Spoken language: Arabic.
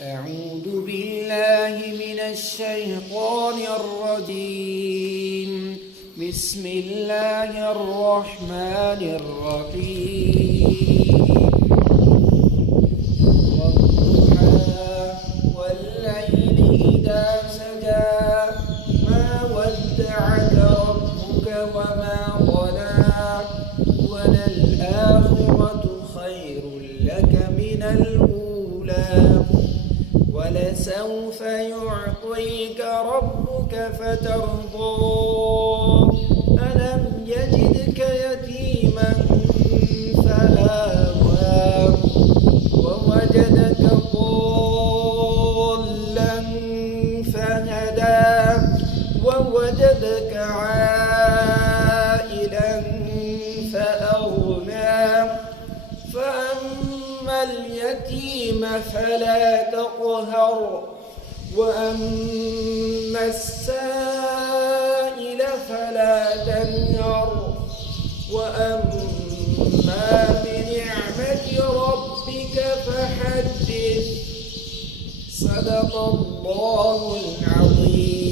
أعوذ بالله من الشيطان الرجيم. بسم الله الرحمن الرحيم. والضحى والليل إذا سجى ما ودعك ربك وما قلى وللآخرة خير لك من الأولى ولسوف يعطيك ربك فترضى ألم يجدك يتيما فآوى ووجدك ضالا فهدى ووجدك عائلا فأغنى فأما اليتيم فلا تقهر وأما السائل فلا تنهر وأما بنعمة ربك فحدث. صدق الله العظيم.